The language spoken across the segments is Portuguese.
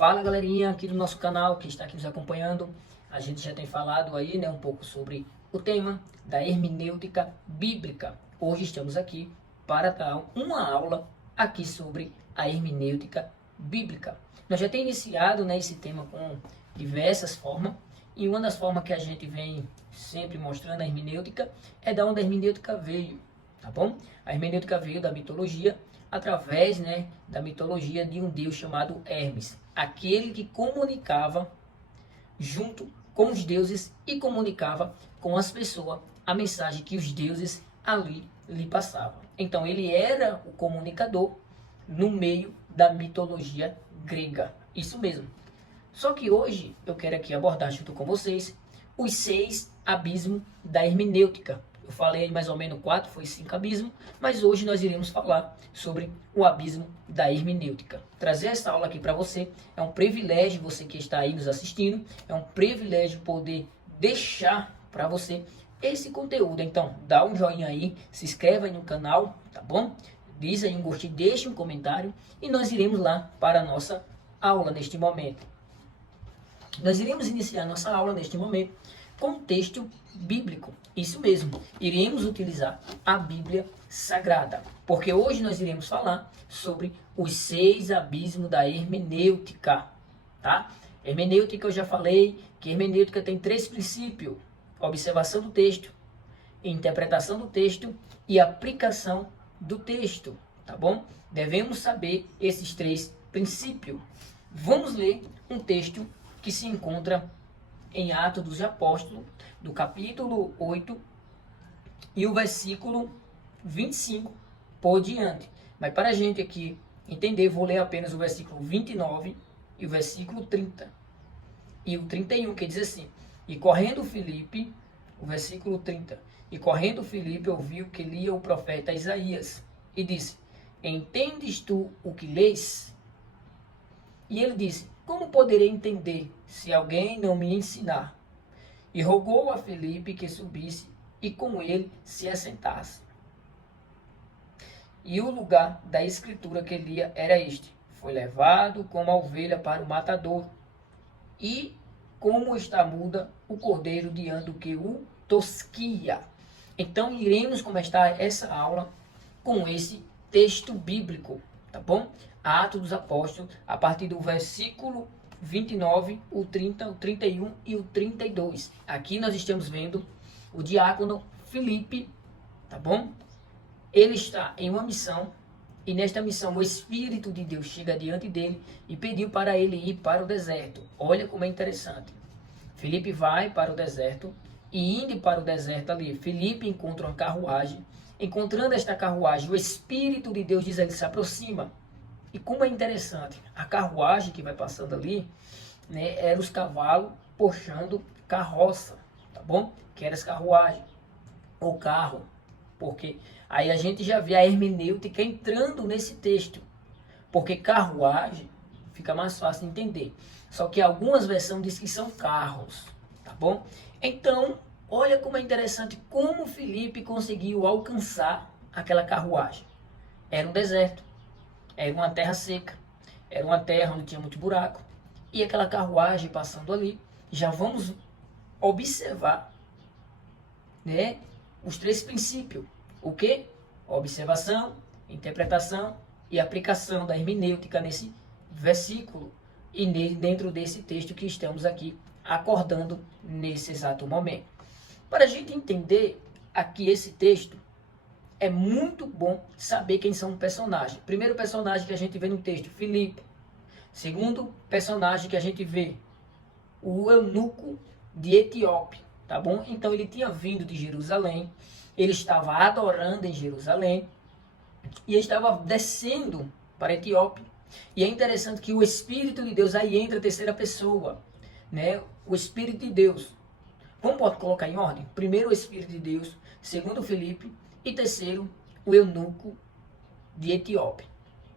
Fala galerinha aqui do nosso canal que está aqui nos acompanhando. A gente já tem falado aí, né, um pouco sobre o tema da hermenêutica bíblica. Hoje estamos aqui para dar uma aula aqui sobre a hermenêutica bíblica. Nós já temos iniciado, né, esse tema com diversas formas, e uma das formas que a gente vem sempre mostrando a hermenêutica é da onde a hermenêutica veio, tá bom? A hermenêutica veio da mitologia, através, né, da mitologia de um deus chamado Hermes, aquele que comunicava junto com os deuses e comunicava com as pessoas a mensagem que os deuses ali lhe passavam. Então ele era o comunicador no meio da mitologia grega, isso mesmo. Só que hoje eu quero aqui abordar junto com vocês os 6 abismos da hermenêutica. Eu falei mais ou menos 4, foi 5 abismos, mas hoje nós iremos falar sobre o abismo da hermenêutica. Trazer essa aula aqui para você é um privilégio, você que está aí nos assistindo, é um privilégio poder deixar para você esse conteúdo. Então, dá um joinha aí, se inscreva aí no canal, tá bom? Diz aí um gostei, deixe um comentário e nós iremos lá para a nossa aula neste momento. Nós iremos iniciar nossa aula neste momento com um texto bíblico. Isso mesmo, iremos utilizar a Bíblia Sagrada, porque hoje nós iremos falar sobre os 6 abismos da hermenêutica, tá? Hermenêutica, eu já falei que hermenêutica tem 3 princípios: observação do texto, interpretação do texto e aplicação do texto, tá bom? Devemos saber esses 3 princípios. Vamos ler um texto que se encontra em Atos dos Apóstolos, do capítulo 8 e o versículo 25 por diante. Mas para a gente aqui entender, vou ler apenas o versículo 29 e o versículo 30 e o 31, que diz assim: e correndo Filipe, o versículo 30, e correndo Filipe ouviu que lia o profeta Isaías e disse: entendes tu o que lês? E ele disse: como poderei entender se alguém não me ensinar? E rogou a Filipe que subisse e com ele se assentasse. E o lugar da escritura que lia era este: foi levado como a ovelha para o matador, e como está muda o cordeiro diante do que o tosquia. Então iremos começar essa aula com esse texto bíblico, tá bom? Atos dos Apóstolos, a partir do versículo 29, o 30, o 31 e o 32. Aqui nós estamos vendo o diácono Filipe, tá bom? Ele está em uma missão, e nesta missão o Espírito de Deus chega diante dele e pediu para ele ir para o deserto. Olha como é interessante. Filipe vai para o deserto, e indo para o deserto ali, Filipe encontra uma carruagem. Encontrando esta carruagem, o Espírito de Deus diz a ele: se aproxima. E como é interessante, a carruagem que vai passando ali, né, era os cavalos puxando carroça, tá bom? Que era as carruagens, ou carro, porque aí a gente já vê a hermenêutica entrando nesse texto, porque carruagem fica mais fácil de entender, só que algumas versões dizem que são carros, tá bom? Então, olha como é interessante como Filipe conseguiu alcançar aquela carruagem. Era um deserto. Era uma terra seca, era uma terra onde tinha muito buraco, e aquela carruagem passando ali, já vamos observar, né, os 3 princípios. O que? Observação, interpretação e aplicação da hermenêutica nesse versículo e dentro desse texto que estamos aqui acordando nesse exato momento. Para a gente entender aqui esse texto, é muito bom saber quem são os personagens. Primeiro personagem que a gente vê no texto, Filipe. Segundo personagem que a gente vê, o eunuco de Etíope, tá bom? Então ele tinha vindo de Jerusalém, ele estava adorando em Jerusalém e estava descendo para Etíope. E é interessante que o Espírito de Deus, aí entra a terceira pessoa, né? O Espírito de Deus. Vamos colocar em ordem? Primeiro o Espírito de Deus, segundo Filipe, e terceiro, o eunuco de Etíope.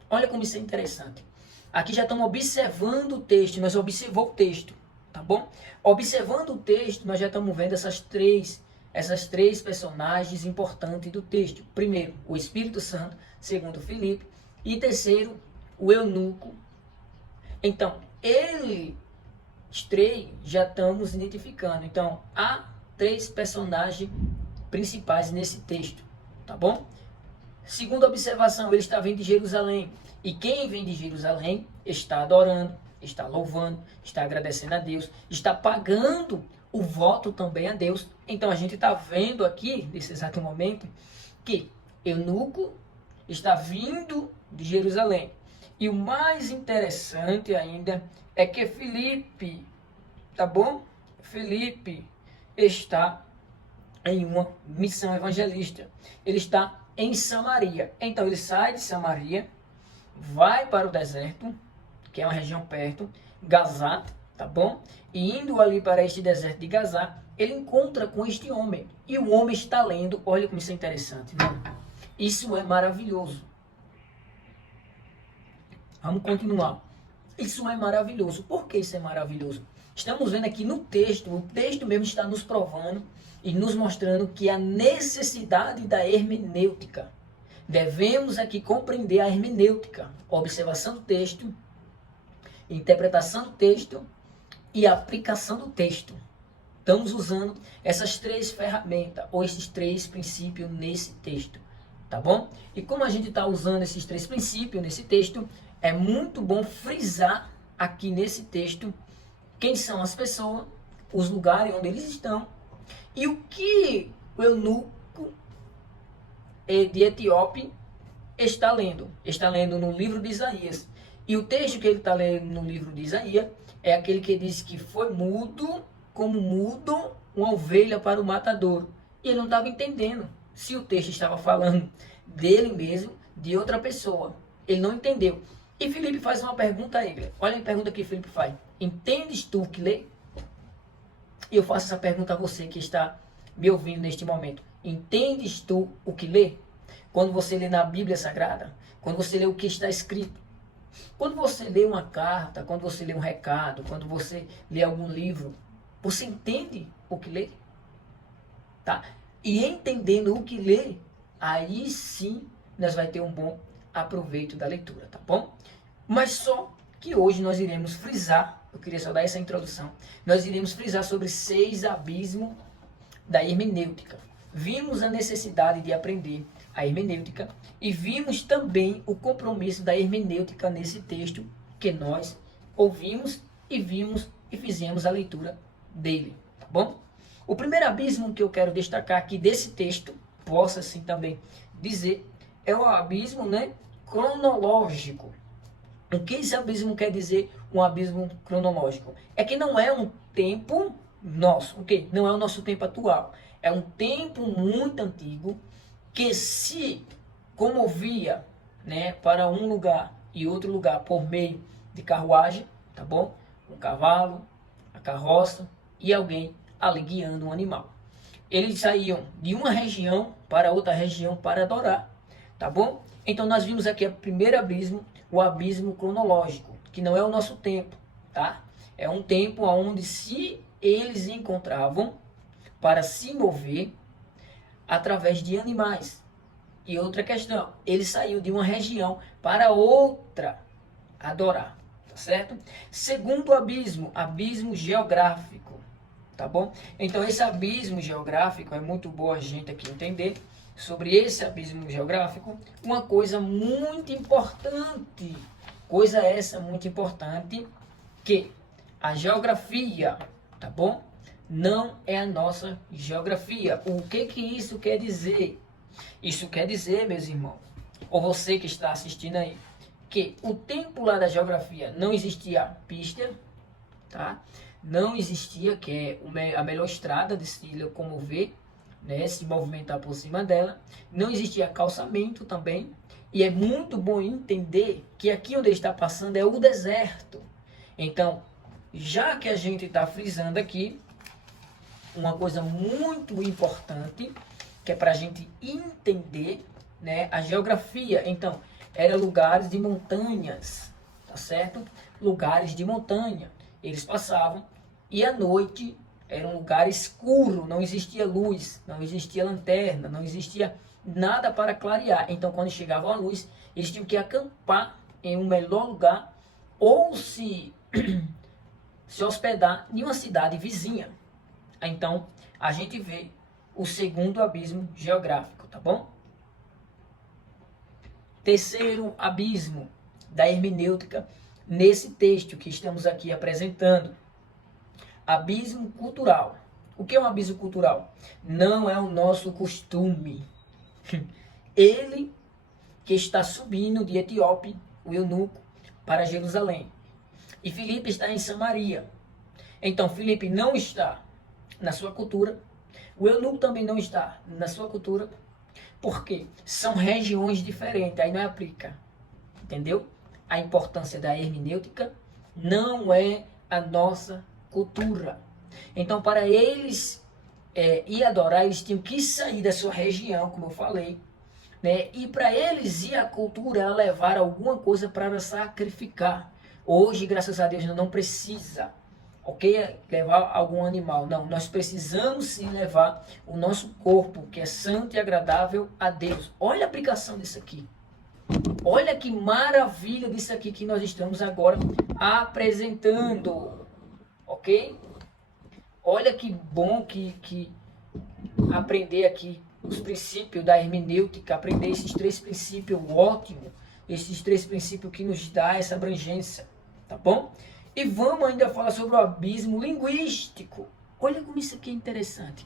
Olha como isso é interessante. Aqui já estamos observando o texto, nós observamos o texto, tá bom? Observando o texto, nós já estamos vendo essas três personagens importantes do texto. Primeiro, o Espírito Santo, segundo Filipe, e terceiro, o eunuco. Então, eles três já estamos identificando. Então, há 3 personagens principais nesse texto, tá bom? Segunda observação, ele está vindo de Jerusalém. E quem vem de Jerusalém está adorando, está louvando, está agradecendo a Deus, está pagando o voto também a Deus. Então a gente está vendo aqui, nesse exato momento, que eunuco está vindo de Jerusalém. E o mais interessante ainda é que Filipe, tá bom? Filipe está em uma missão evangelista. Ele está em Samaria. Então ele sai de Samaria, vai para o deserto, que é uma região perto, Gazá, tá bom? E indo ali para este deserto de Gazá, ele encontra com este homem. E o homem está lendo, olha como isso é interessante, viu? Isso é maravilhoso. Vamos continuar. Isso é maravilhoso. Por que isso é maravilhoso? Estamos vendo aqui no texto, o texto mesmo está nos provando e nos mostrando que a necessidade da hermenêutica. Devemos aqui compreender a hermenêutica, a observação do texto, interpretação do texto e aplicação do texto. Estamos usando essas 3 ferramentas, ou esses 3 princípios nesse texto, tá bom? E como a gente está usando esses 3 princípios nesse texto, é muito bom frisar aqui nesse texto quem são as pessoas, os lugares onde eles estão, e o que o eunuco de Etíope está lendo. Está lendo no livro de Isaías. E o texto que ele está lendo no livro de Isaías é aquele que diz que foi mudo, como mudo uma ovelha para o matador. E ele não estava entendendo se o texto estava falando dele mesmo, de outra pessoa. Ele não entendeu. E Filipe faz uma pergunta a ele. Olha a pergunta que Filipe faz. Entendes tu o que lê? E eu faço essa pergunta a você que está me ouvindo neste momento. Entendes tu o que lê? Quando você lê na Bíblia Sagrada, quando você lê o que está escrito, quando você lê uma carta, quando você lê um recado, quando você lê algum livro, você entende o que lê? Tá? E entendendo o que lê, aí sim nós vamos ter um bom aproveito da leitura, tá bom? Mas só que hoje nós iremos frisar, eu queria só dar essa introdução, nós iremos frisar sobre 6 abismos da hermenêutica. Vimos a necessidade de aprender a hermenêutica e vimos também o compromisso da hermenêutica nesse texto que nós ouvimos e vimos e fizemos a leitura dele, tá bom? O primeiro abismo que eu quero destacar aqui desse texto, posso assim também dizer, é o abismo, né, cronológico. O que esse abismo quer dizer, um abismo cronológico? É que não é um tempo nosso, ok? Não é o nosso tempo atual. É um tempo muito antigo que se comovia, né, para um lugar e outro lugar por meio de carruagem, tá bom? Um cavalo, a carroça e alguém ali guiando um animal. Eles saíam de uma região para outra região para adorar, tá bom? Então nós vimos aqui o primeiro abismo, o abismo cronológico, que não é o nosso tempo, tá? É um tempo onde se eles encontravam para se mover através de animais. E outra questão, eles saíam de uma região para outra adorar, tá certo? Segundo abismo, abismo geográfico, tá bom? Então esse abismo geográfico é muito bom a gente aqui entender sobre esse abismo geográfico, uma coisa muito importante, coisa essa muito importante, que a geografia, tá bom? Não é a nossa geografia. O que isso quer dizer? Isso quer dizer, meus irmãos, ou você que está assistindo aí, que o tempo lá da geografia não existia pista, tá? Não existia, que é a melhor estrada de se locomover, né, se movimentar por cima dela. Não existia calçamento também. E é muito bom entender que aqui onde está passando é o deserto. Então, já que a gente está frisando aqui, uma coisa muito importante, que é para a gente entender, né, a geografia. Então, eram lugares de montanhas, tá certo? Lugares de montanha. Eles passavam e à noite era um lugar escuro, não existia luz, não existia lanterna, não existia nada para clarear. Então, quando chegava a luz, eles tinham que acampar em um melhor lugar, ou se se hospedar em uma cidade vizinha. Então, a gente vê o segundo abismo geográfico, tá bom? Terceiro abismo da hermenêutica nesse texto que estamos aqui apresentando. Abismo cultural. O que é um abismo cultural? Não é o nosso costume. Ele que está subindo de Etiópia, o eunuco, para Jerusalém. E Filipe está em Samaria. Então, Filipe não está na sua cultura. O eunuco também não está na sua cultura. Por quê? São regiões diferentes. Aí não aplica. Entendeu? A importância da hermenêutica não é a nossa cultura. Então, para eles ir adorar, eles tinham que sair da sua região, como eu falei. Né? E para eles ir à cultura era levar alguma coisa para sacrificar. Hoje, graças a Deus, não precisa, ok? Levar algum animal. Não, nós precisamos sim levar o nosso corpo, que é santo e agradável a Deus. Olha a aplicação disso aqui. Olha que maravilha disso aqui que nós estamos agora apresentando. Ok? Olha que bom que aprender aqui os princípios da hermenêutica, aprender esses 3 princípios, ótimo. Esses 3 princípios que nos dá essa abrangência, tá bom? E vamos ainda falar sobre o abismo linguístico. Olha como isso aqui é interessante.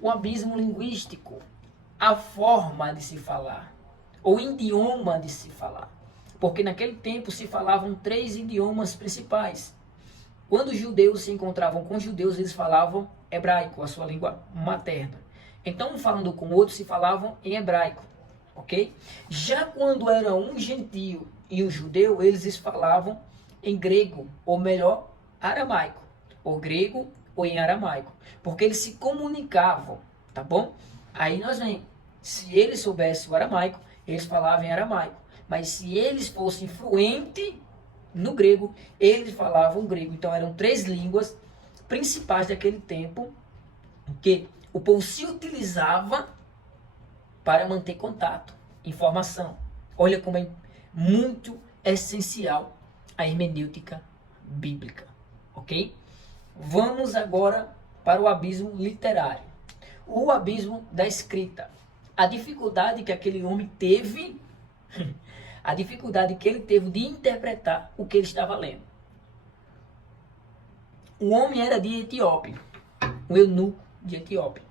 O abismo linguístico, a forma de se falar, o idioma de se falar. Porque naquele tempo se falavam 3 idiomas principais. Quando os judeus se encontravam com os judeus, eles falavam hebraico, a sua língua materna. Então, falando com outros, se falavam em hebraico, ok? Já quando era um gentio e um judeu, eles falavam em grego, ou melhor, aramaico. Ou grego ou em aramaico. Porque eles se comunicavam, tá bom? Aí nós vemos, se eles soubessem o aramaico, eles falavam em aramaico. Mas se eles fossem fluentes no grego, eles falavam grego. Então eram 3 línguas principais daquele tempo que o povo se utilizava para manter contato, informação. Olha como é muito essencial a hermenêutica bíblica, ok? Vamos agora para o abismo literário. O abismo da escrita. A dificuldade que aquele homem teve, a dificuldade que ele teve de interpretar o que ele estava lendo. O homem era de Etiópia, um eunuco de Etiópia.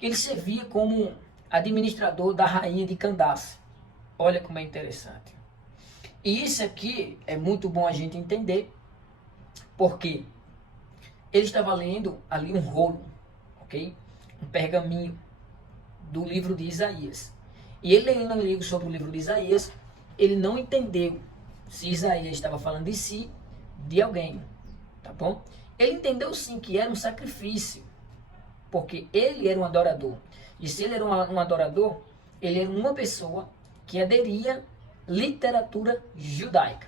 Ele servia como administrador da rainha de Candace. Olha como é interessante. E isso aqui é muito bom a gente entender, porque ele estava lendo ali um rolo, ok? Um pergaminho do livro de Isaías. E ele lendo sobre o livro de Isaías, ele não entendeu se Isaías estava falando de si, de alguém, tá bom? Ele entendeu sim que era um sacrifício, porque ele era um adorador. E se ele era um adorador, ele era uma pessoa que aderia à literatura judaica,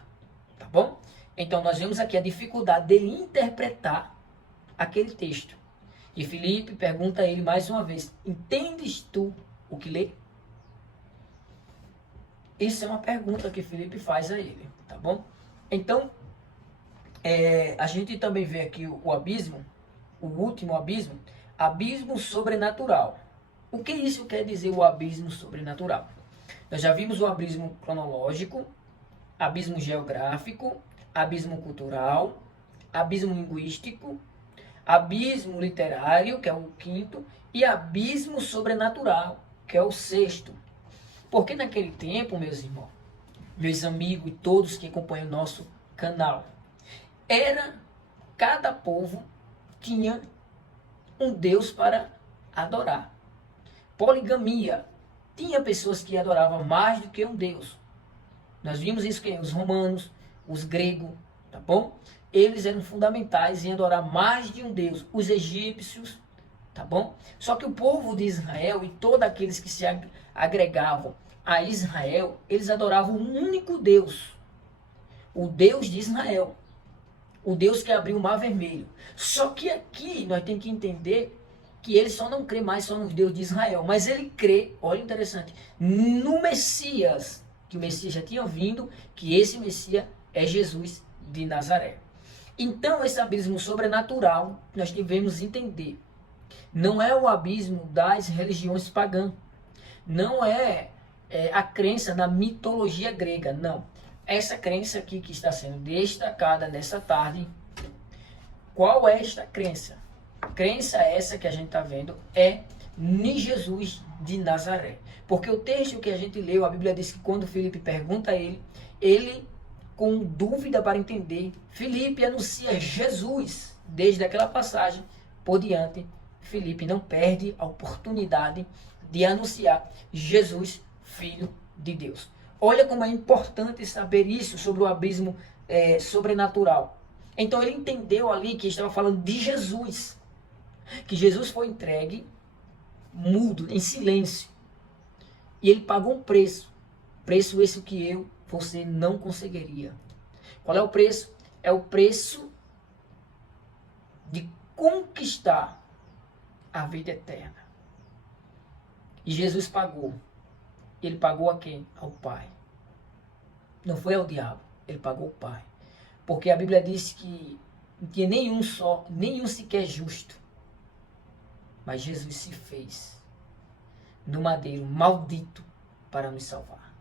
tá bom? Então nós vemos aqui a dificuldade dele interpretar aquele texto. E Filipe pergunta a ele mais uma vez: entendes tu o que lê? Isso é uma pergunta que Filipe faz a ele, tá bom? Então, a gente também vê aqui o abismo, o último abismo, abismo sobrenatural. O que isso quer dizer, o abismo sobrenatural? Nós já vimos o abismo cronológico, abismo geográfico, abismo cultural, abismo linguístico, abismo literário, que é o 5º, e abismo sobrenatural, que é o 6º. Porque naquele tempo, meus irmãos, meus amigos e todos que acompanham o nosso canal, cada povo tinha um Deus para adorar. Poligamia. Tinha pessoas que adoravam mais do que um Deus. Nós vimos isso que os romanos, os gregos, tá bom? Eles eram fundamentais em adorar mais de um Deus. Os egípcios, tá bom? Só que o povo de Israel e todos aqueles que se agregavam a Israel, eles adoravam um único Deus. O Deus de Israel. O Deus que abriu o Mar Vermelho. Só que aqui nós temos que entender que ele só não crê mais só no Deus de Israel, mas ele crê, olha interessante, no Messias, que o Messias já tinha vindo, que esse Messias é Jesus de Nazaré. Então, esse abismo sobrenatural nós devemos entender. Não é o abismo das religiões pagãs. Não é, a crença na mitologia grega, não. Essa crença aqui que está sendo destacada nessa tarde, qual é esta crença? Crença essa que a gente está vendo é em Jesus de Nazaré. Porque o texto que a gente leu, a Bíblia diz que quando Filipe pergunta a ele com dúvida para entender, Filipe anuncia Jesus. Desde aquela passagem por diante, Filipe não perde a oportunidade de anunciar Jesus, Filho de Deus. Olha como é importante saber isso sobre o abismo sobrenatural. Então ele entendeu ali que estava falando de Jesus. Que Jesus foi entregue mudo, em silêncio. E ele pagou um preço. Preço esse que você não conseguiria. Qual é o preço? É o preço de conquistar a vida eterna. E Jesus pagou. Ele pagou a quem? Ao Pai. Não foi ao diabo. Ele pagou ao Pai. Porque a Bíblia diz que não tinha nenhum sequer justo. Mas Jesus se fez no madeiro maldito para nos salvar.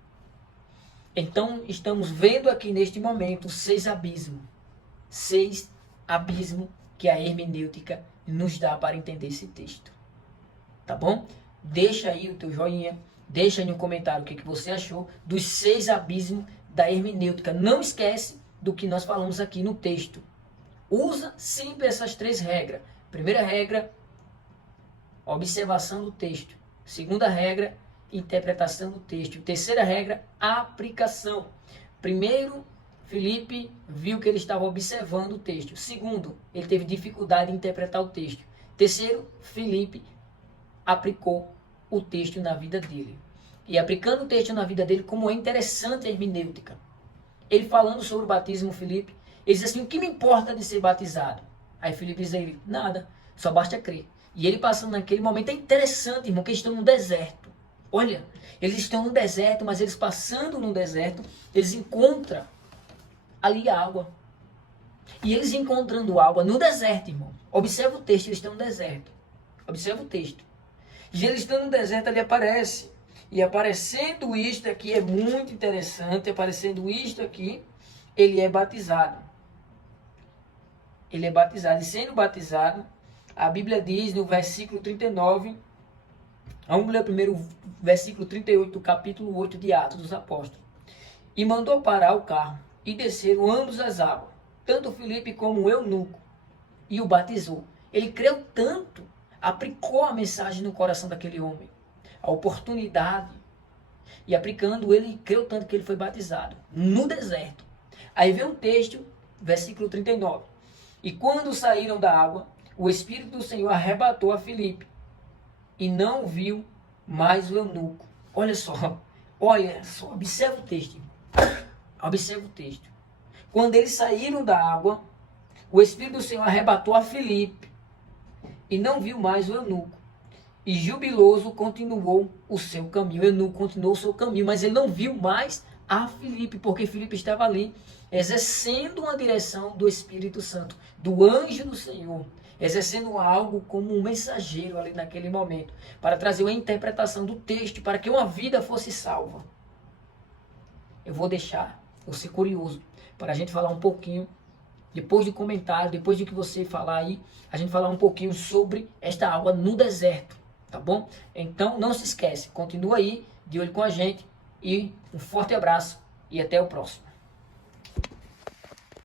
Então, estamos vendo aqui neste momento 6 abismos. 6 abismos que a hermenêutica nos dá para entender esse texto. Tá bom? Deixa aí o teu joinha. Deixa aí no comentário o que você achou dos 6 abismos da hermenêutica. Não esquece do que nós falamos aqui no texto. Usa sempre essas 3 regras. Primeira regra, observação do texto. Segunda regra, interpretação do texto. Terceira regra, aplicação. Primeiro, Filipe viu que ele estava observando o texto. Segundo, ele teve dificuldade em interpretar o texto. Terceiro, Filipe aplicou o texto na vida dele. E aplicando o texto na vida dele, como é interessante a hermenêutica. Ele falando sobre o batismo, Filipe, ele diz assim, o que me importa de ser batizado? Aí Filipe diz a ele, nada, só basta crer. E ele passando naquele momento, é interessante, irmão, que eles estão no deserto. Olha, eles estão no deserto, mas eles passando no deserto, eles encontram ali água. E eles encontrando água no deserto, irmão. Observa o texto, eles estão no deserto. Observa o texto. E eles estão no deserto, ali aparece. E aparecendo isto aqui, é muito interessante, aparecendo isto aqui, ele é batizado. Ele é batizado. E sendo batizado, a Bíblia diz no versículo 39, vamos ler primeiro o versículo 38 do capítulo 8 de Atos dos Apóstolos. E mandou parar o carro, e desceram ambos as águas, tanto Filipe como o eunuco, e o batizou. Ele creu tanto, aplicou a mensagem no coração daquele homem, a oportunidade, e aplicando ele, creu tanto que ele foi batizado, no deserto. Aí vem um texto, versículo 39. E quando saíram da água, o Espírito do Senhor arrebatou a Filipe, e não viu mais o eunuco. Olha só, observa o texto. Observa o texto. Quando eles saíram da água, o Espírito do Senhor arrebatou a Filipe, e não viu mais o eunuco. E jubiloso continuou o seu caminho. O eunuco continuou o seu caminho, mas ele não viu mais a Filipe, porque Filipe estava ali, exercendo uma direção do Espírito Santo, do anjo do Senhor, exercendo algo como um mensageiro ali naquele momento, para trazer uma interpretação do texto, para que uma vida fosse salva. Eu vou deixar você curioso, para a gente falar um pouquinho, depois do comentário, depois do que você falar aí, a gente falar um pouquinho sobre esta água no deserto, tá bom? Então não se esquece, continua aí, de olho com a gente, e um forte abraço, e até o próximo.